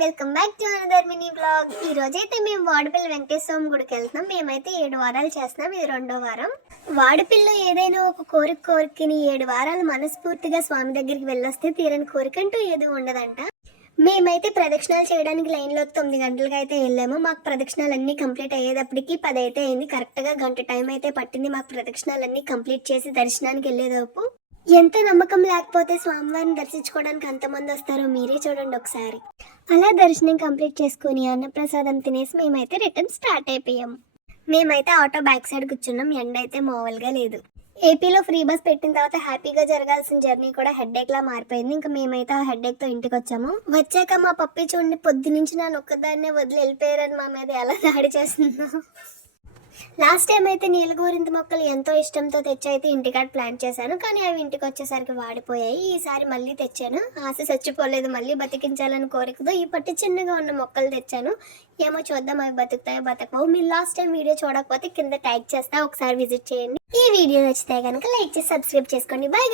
Welcome back to another mini vlog. ఈ రోజైతే మేము వాడపల్లి వెంకటేశ్వర స్వామి గుడికి వెళ్తున్నాం. మేమైతే 7 వారాలు చేస్తున్నాం. ఇది 2వ వారం. వాడపల్లిలో ఏదైనా ఒక కోరికని 7 వారాలు మనస్ఫూర్తిగా స్వామి దగ్గరికి వెళ్ళొస్తే తీరని కోరికంటూ ఏది ఉండదంట. మేమైతే ప్రదక్షిణాలు చేయడానికి లైన్లోకి 9 గంటలకు అయితే వెళ్ళాము. మాకు ప్రదక్షిణాలు అన్నీ కంప్లీట్ అయ్యేటప్పటికి 10 అయితే అయింది. కరెక్ట్గా గంట టైం అయితే పట్టింది మాకు ప్రదక్షిణాలు అన్నీ కంప్లీట్ చేసి దర్శనానికి వెళ్ళేలోపు. ఎంత నమ్మకం లేకపోతే స్వామివారిని దర్శించుకోవడానికి అంతమంది వస్తారో మీరే చూడండి ఒకసారి. అలా దర్శనం కంప్లీట్ చేసుకుని అన్నప్రసాదం తినేసి మేమైతే రిటర్న్ స్టార్ట్ అయిపోయాము. మేమైతే ఆటో బ్యాక్ సైడ్ కూర్చున్నాం. ఎండ అయితే మామూలుగా లేదు. ఏపీలో ఫ్రీ బస్ పెట్టిన తర్వాత హ్యాపీగా జరగాల్సిన జర్నీ కూడా హెడ్ఏక్ లా మారిపోయింది. ఇంకా మేమైతే ఆ హెడ్ఏక్ తో ఇంటికి వచ్చాము. వచ్చాక మా పప్పి చూడండి పొద్దు నుంచి నన్ను ఒక్కదాన్నే వదిలి వెళ్ళిపోయారని మా మీద ఎలా దాడి చేస్తుందో. లాస్ట్ టైం అయితే నీలగోరింత మొక్కలు ఎంతో ఇష్టంతో తెచ్చైతే ఇంటికాడ ప్లాంట్ చేశాను. కానీ అవి ఇంటికి వచ్చేసరికి వాడిపోయాయి. ఈసారి మళ్ళీ తెచ్చాను. ఆశ చచ్చిపోలేదు. మళ్ళీ బతికించాలని కోరికతో ఈ పట్టి చిన్నగా ఉన్న మొక్కలు తెచ్చాను. ఏమో చూద్దాం అవి బతుకుతాయో బతకవు. మీరు లాస్ట్ టైం వీడియో చూడకపోతే కింద ట్యాగ్ చేస్తా, ఒకసారి విజిట్ చేయండి. ఈ వీడియో నచ్చితే కనుక లైక్ చేసి సబ్స్క్రైబ్ చేసుకోండి. బాయ్.